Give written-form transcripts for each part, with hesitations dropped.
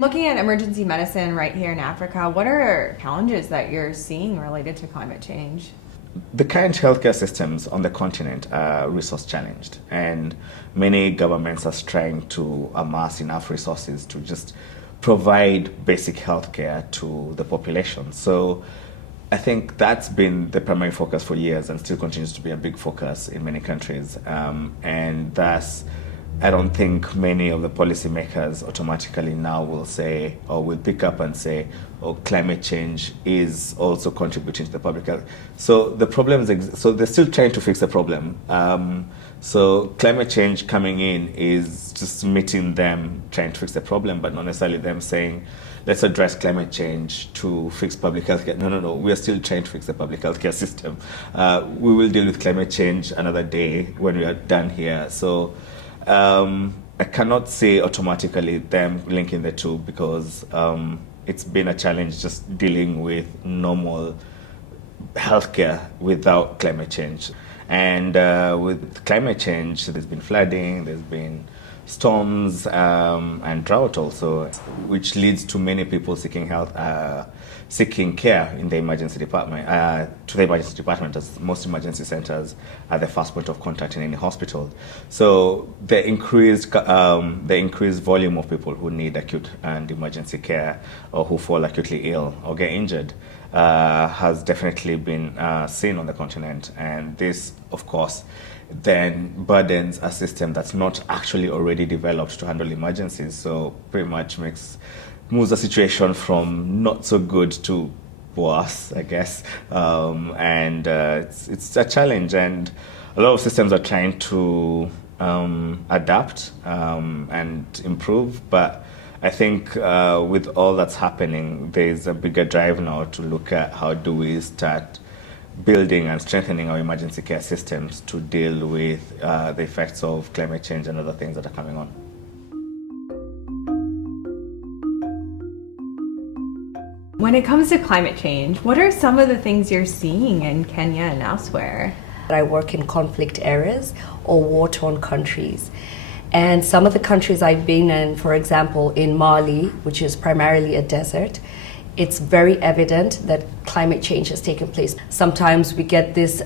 Looking at emergency medicine right here in Africa, what are challenges that you're seeing related to climate change? The current healthcare systems on the continent are resource challenged, and many governments are trying to amass enough resources to just provide basic healthcare to the population. So I think that's been the primary focus for years and still continues to be a big focus in many countries. And thus, I don't think many of the policymakers automatically now will say or will pick up and say, oh, climate change is also contributing to the public health. So the problems, so they're still trying to fix the problem. So climate change coming in is just meeting them trying to fix the problem, but not necessarily them saying, let's address climate change to fix public health care. No, no, no. We are still trying to fix the public health care system. We will deal with climate change another day when we are done here. So I cannot say automatically them linking the two because it's been a challenge just dealing with normal healthcare without climate change. And with climate change, there's been flooding, there's been storms and drought also, which leads to many people seeking care in the emergency department, to the emergency department, as most emergency centers are the first point of contact in any hospital. So the increased volume of people who need acute and emergency care or who fall acutely ill or get injured has definitely been seen on the continent. And this, of course, then burdens a system that's not actually already developed to handle emergencies. So pretty much moves the situation from not so good to worse, I guess. And it's a challenge, and a lot of systems are trying to adapt and improve. But I think with all that's happening, there's a bigger drive now to look at how do we start building and strengthening our emergency care systems to deal with the effects of climate change and other things that are coming on. When it comes to climate change, what are some of the things you're seeing in Kenya and elsewhere? I work in conflict areas or war-torn countries. And some of the countries I've been in, for example, in Mali, which is primarily a desert, it's very evident that climate change has taken place. Sometimes we get this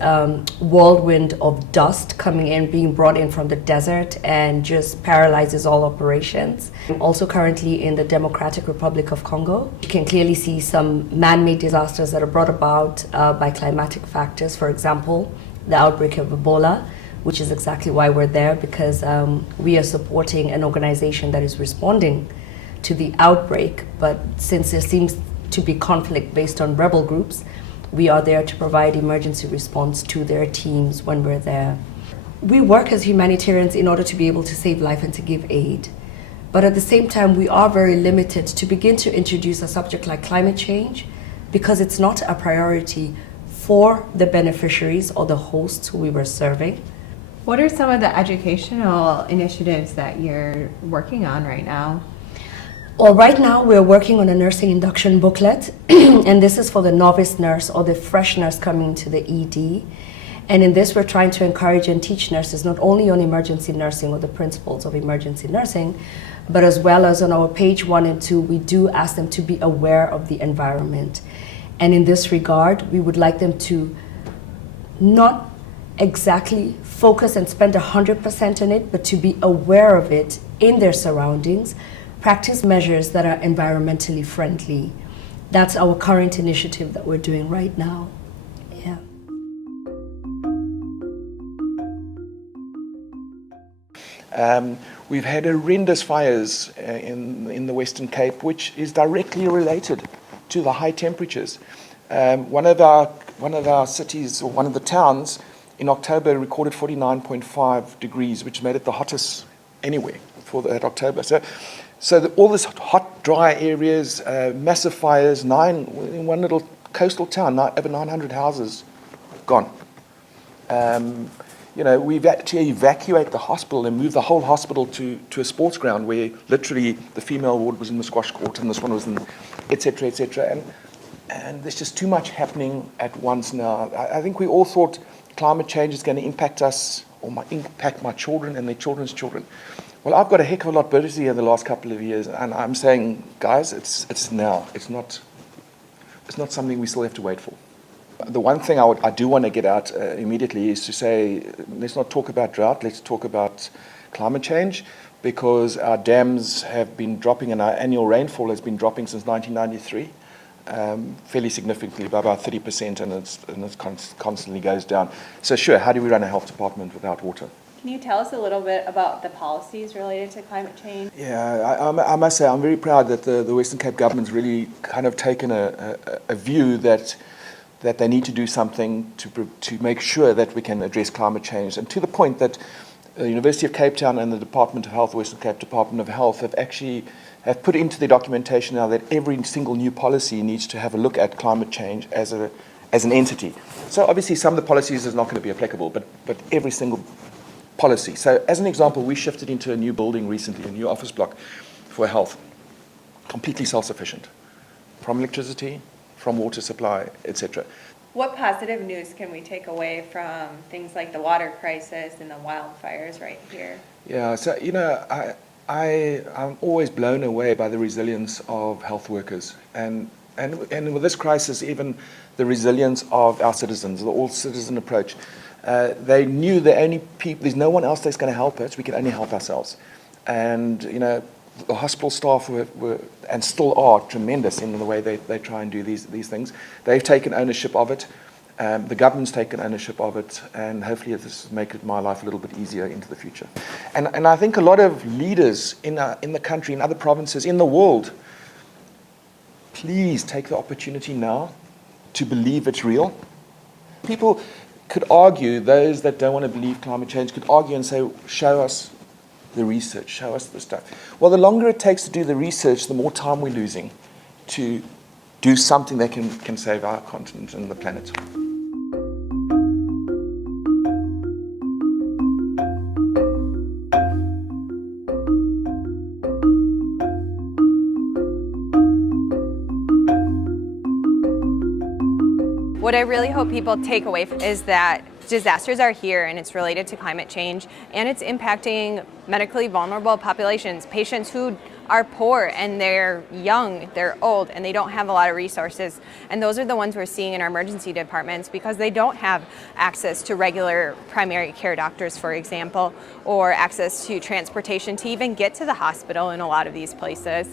whirlwind of dust coming in, being brought in from the desert and just paralyzes all operations. I'm also currently in the Democratic Republic of Congo. You can clearly see some man-made disasters that are brought about by climatic factors. For example, the outbreak of Ebola, which is exactly why we're there, because we are supporting an organization that is responding to the outbreak. But since there seems to be conflict based on rebel groups, we are there to provide emergency response to their teams when we're there. We work as humanitarians in order to be able to save life and to give aid. But at the same time, we are very limited to begin to introduce a subject like climate change because it's not a priority for the beneficiaries or the hosts who we were serving. What are some of the educational initiatives that you're working on right now? Well, right now we're working on a nursing induction booklet, and this is for the novice nurse or the fresh nurse coming to the ED. And in this, we're trying to encourage and teach nurses not only on emergency nursing or the principles of emergency nursing, but as well as on our page 1 and 2, we do ask them to be aware of the environment. And in this regard, we would like them to not exactly focus and spend 100% on it, but to be aware of it in their surroundings, practice measures that are environmentally friendly. That's our current initiative that we're doing right now. Yeah. We've had horrendous fires in the Western Cape, which is directly related to the high temperatures. One of our cities, or one of the towns, in October recorded 49.5 degrees, which made it the hottest anywhere for that October. So all this hot, dry areas, massive fires, in one little coastal town, over 900 houses gone. We've had to evacuate the hospital and move the whole hospital to a sports ground where literally the female ward was in the squash court and this one was in, et cetera, et cetera. And there's just too much happening at once now. I think we all thought climate change is going to impact us or impact my children and their children's children. Well, I've got a heck of a lot busier the last couple of years, and I'm saying, guys, it's now. It's not something we still have to wait for. The one thing I do want to get out immediately is to say, let's not talk about drought, let's talk about climate change, because our dams have been dropping and our annual rainfall has been dropping since 1993, fairly significantly by about 30%, and it constantly goes down. So sure, how do we run a health department without water? Can you tell us a little bit about the policies related to climate change? Yeah, I must say I'm very proud that the Western Cape government's really kind of taken a view that they need to do something to make sure that we can address climate change, and to the point that the University of Cape Town and the Department of Health, Western Cape Department of Health, have put into their documentation now that every single new policy needs to have a look at climate change as an entity. So obviously some of the policies is not going to be applicable, but every single policy. So as an example, we shifted into a new building recently, a new office block for health, completely self-sufficient, from electricity, from water supply, etc. What positive news can we take away from things like the water crisis and the wildfires right here? Yeah, so I'm always blown away by the resilience of health workers, and with this crisis, even the resilience of our citizens, the all-citizen approach. They knew there's no one else that's going to help us. We can only help ourselves. And the hospital staff were and still are tremendous in the way they try and do these things. They've taken ownership of it. The government's taken ownership of it, and hopefully this will make my life a little bit easier into the future. And I think a lot of leaders in the country, in other provinces, in the world, please take the opportunity now to believe it's real. People could argue, those that don't want to believe climate change could argue and say, show us the research, show us the stuff. Well, the longer it takes to do the research, the more time we're losing to do something that can save our continent and the planet. What I really hope people take away is that disasters are here, and it's related to climate change, and it's impacting medically vulnerable populations, patients who are poor and they're young, they're old, and they don't have a lot of resources. And those are the ones we're seeing in our emergency departments because they don't have access to regular primary care doctors, for example, or access to transportation to even get to the hospital in a lot of these places.